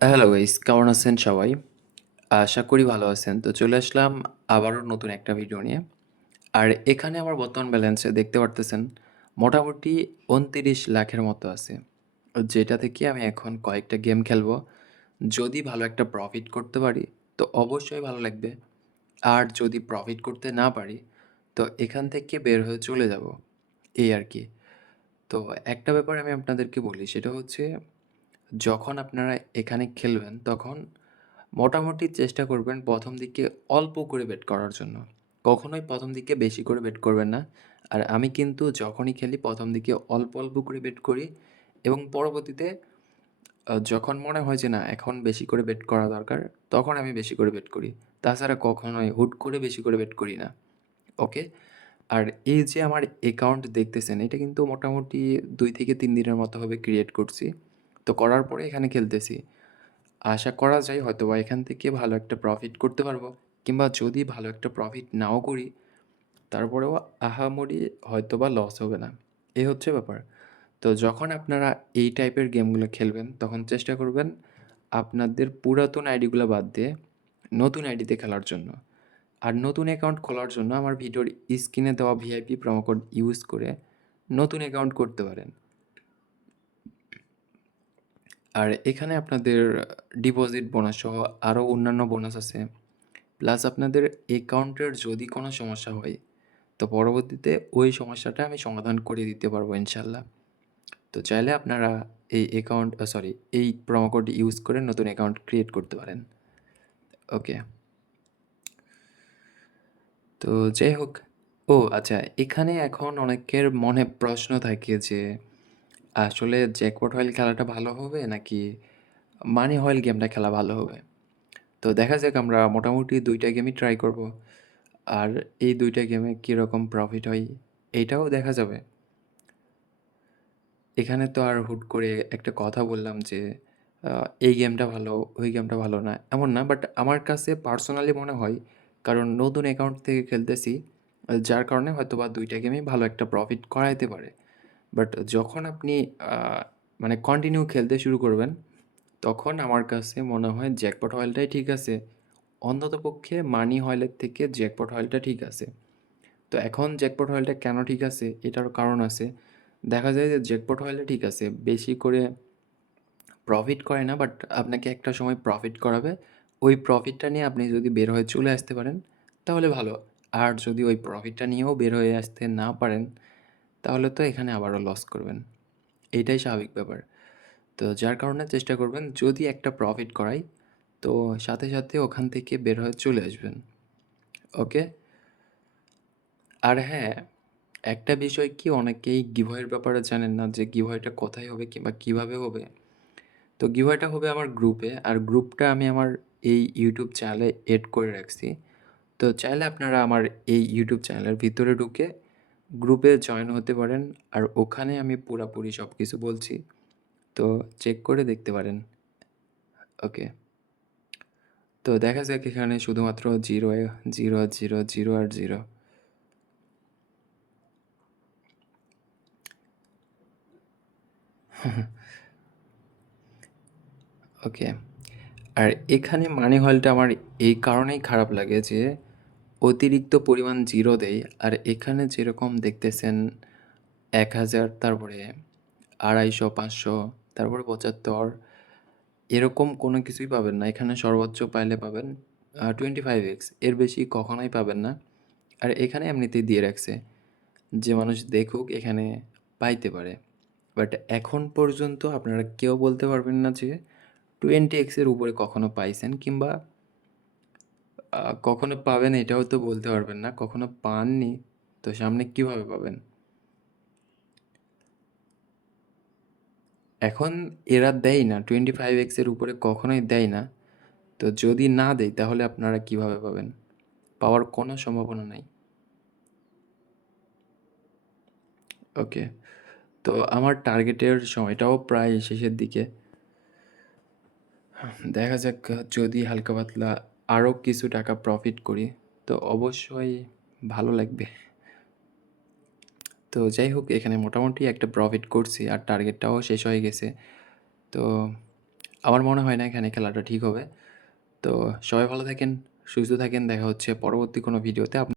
Hello guys, কেমন আছেন সবাই? আশা করি ভালো আছেন। তো চলে আসলাম আবারও নতুন একটা ভিডিও নিয়ে। আর এখানে আমার বর্তমান ব্যালেন্সে দেখতে পারতেছেন মোটামুটি ২৯ লাখের মতো আছে। যেটা থেকে আমি এখন কয়েকটা গেম খেলবো। যদি ভালো একটা প্রফিট করতে পারি তো অবশ্যই ভালো লাগবে। আর যদি প্রফিট করতে না পারি তো এখান থেকে বের হয়ে চলে যাব। এই আর কি। তো একটা ব্যাপার আমি আপনাদেরকে বলি সেটা হচ্ছে যখন আপনারা এখানে খেলবেন তখন মোটামুটি চেষ্টা করবেন প্রথম দিকে অল্প করে বেট করার জন্য। কখনোই প্রথম দিকে বেশি করে বেট করবেন না। আর আমি কিন্তু যখনই খেলি প্রথম দিকে অল্প, অল্প করে বেট করি এবং পরবর্তীতে যখন মনে হয় যে না এখন বেশি করে বেট করা দরকার, তখন আমি বেশি করে বেট করি। তাছাড়া কখনোই হুট করে বেশি করে বেট করি না। ওকে? আর এই যে আমার অ্যাকাউন্ট দেখতেছেন এটা কিন্তু মোটামুটি ২ থেকে ৩ দিনের মতো হবে ক্রিয়েট করছি। তো করার পরে এখানে খেলতেছি। আশা করা যায় হয়তোবা এখান থেকে ভালো একটা প্রফিট করতে পারবো কিংবা যদি ভালো একটা প্রফিট নাও করি তারপরেও আহামরি হয়তোবা লস হবে না। এই হচ্ছে ব্যাপার। তো যখন আপনারা এই টাইপের গেমগুলো খেলবেন তখন চেষ্টা করবেন আপনাদের পুরাতন আইডিগুলো বাদ দিয়ে নতুন আইডিতে খেলার জন্য। আর নতুন অ্যাকাউন্ট খোলার জন্য আমার ভিডিওর স্ক্রিনে দেওয়া ভিআইপি প্রোমো কোড ইউজ করে নতুন অ্যাকাউন্ট করতে পারেন। আর এখানে আপনাদের ডিপোজিট বোনাস সহ আরও অন্যান্য বোনাস আছে। প্লাস আপনাদের অ্যাকাউন্টের যদি কোনো সমস্যা হয় তো পরবর্তীতে ওই সমস্যাটা আমি সমাধান করে দিতে পারবো ইনশাল্লাহ। তো চাইলে আপনারা এই অ্যাকাউন্ট সরি এই প্রোমো কোড ইউজ করে নতুন অ্যাকাউন্ট ক্রিয়েট করতে পারেন। ওকে। তো যাই হোক, ও আচ্ছা, এখানে এখন অনেকের মনে প্রশ্ন থাকে যে আসলে জ্যাকপট হয়েল খেলাটা ভালো হবে নাকি মানি হয়েল গেমটা খেলা ভালো হবে। তো দেখা যাক, আমরা মোটামুটি দুইটা গেমই ট্রাই করব। আর এই দুইটা গেমে কীরকম প্রফিট হয় এইটাও দেখা যাবে। এখানে তো আর হুট করে একটা কথা বললাম যে এই গেমটা ভালো, ওই গেমটা ভালো না, এমন না। বাট আমার কাছে পার্সোনালি মনে হয়, কারণ নতুন অ্যাকাউন্ট থেকে খেলতেছি, যার কারণে হয়তোবা দুইটা গেমই ভালো একটা প্রফিট করাইতে পারে। বাট যখন আপনি আ মানে কন্টিনিউ খেলতে শুরু করবেন, তখন আমার কাছে মনে হয় জ্যাকপট হয়েলটাই ঠিক আছে। অন্ততপক্ষে মানি হয়েলের থেকে জ্যাকপট হয়েলটা ঠিক আছে। তো এখন জ্যাকপট হয়েলটা কেন ঠিক আছে এটারও কারণ আছে। দেখা যায় যে জ্যাকপট হয়েলে ঠিক আছে, বেশি করে প্রফিট করে না, বাট আপনাকে একটা সময় প্রফিট করাবে। ওই প্রফিটটা নিয়ে আপনি যদি বের হয়ে চলে আসতে পারেন তাহলে ভালো। আর যদি ওই প্রফিটটা নিয়েও বের হয়ে আসতে না পারেন তাহলে তো এখানে আবারও লস করবেন। এইটাই স্বাভাবিক ব্যাপার। তো যার কারণে চেষ্টা করবেন যদি একটা প্রফিট করাই তো সাথে, সাথে ওখান থেকে বের হয়ে চলে আসবেন। ওকে? আর হ্যাঁ, একটা বিষয় কি, অনেকেই গিভওয়ের ব্যাপারে জানেন না যে গিভওয়েটা কোথায় হবে কিংবা কীভাবে হবে। তো গিভওয়েটা হবে আমার গ্রুপে। আর গ্রুপটা আমি আমার এই ইউটিউব চ্যানেলে এড করে রাখছি। তো চাইলে আপনারা আমার এই ইউটিউব চ্যানেলের ভিতরে ঢুকে গ্রুপে জয়েন হতে পারেন। আর ওখানে আমি পুরাপুরি সব কিছু বলছি। তো চেক করে দেখতে পারেন। ওকে। তো দেখা যাক, এখানে শুধুমাত্র 0 এ 0, 0, 0 আর 0। ওকে। আর এখানে মানি হলটা আমার এই কারণেই খারাপ লাগে যে অতিরিক্ত পরিমাণ 0 দেয়। আর এখানে যেরকম দেখতেছেন ১,০০০, তারপরে ২৫০, ৫০০, তারপরে ৭৫, এরকম কোনো কিছুই পাবেন না। এখানে সর্বোচ্চ পাইলে পাবেন 25x, এর বেশি কখনোই পাবেন না। আর এখানে এমনিতেই দিয়ে রাখছে যে মানুষ দেখুক এখানে পাইতে পারে। বাট এখন পর্যন্ত আপনারা কেউ বলতে পারবেন না যে 20x এর উপরে কখনো পাইছেন কিংবা কখনো পাবেন, এটাও তো বলতে পারবেন না। কখনো পাননি তো সামনে কীভাবে পাবেন? এখন এরা দেয় না, 25x এর উপরে কখনোই দেয় না। তো যদি না দেয় তাহলে আপনারা কিভাবে পাবেন? পাওয়ার কোনো সম্ভাবনা নাই। ওকে। তো আমার টার্গেটের সময়টাও প্রায় শেষের দিকে। দেখা যাক, যদি হালকা পাতলা আরও কিছু টাকা প্রফিট করি তো অবশ্যই ভালো লাগবে। তো যাই হোক, এখানে মোটামুটি একটা প্রফিট করছি আর টার্গেটটাও শেষ হয়ে গেছে। তো আমার মনে হয় না এখানে খেলাটা ঠিক হবে। তো সবাই ভালো থাকেন, সুস্থ থাকেন। দেখা হচ্ছে পরবর্তী কোনো ভিডিওতে।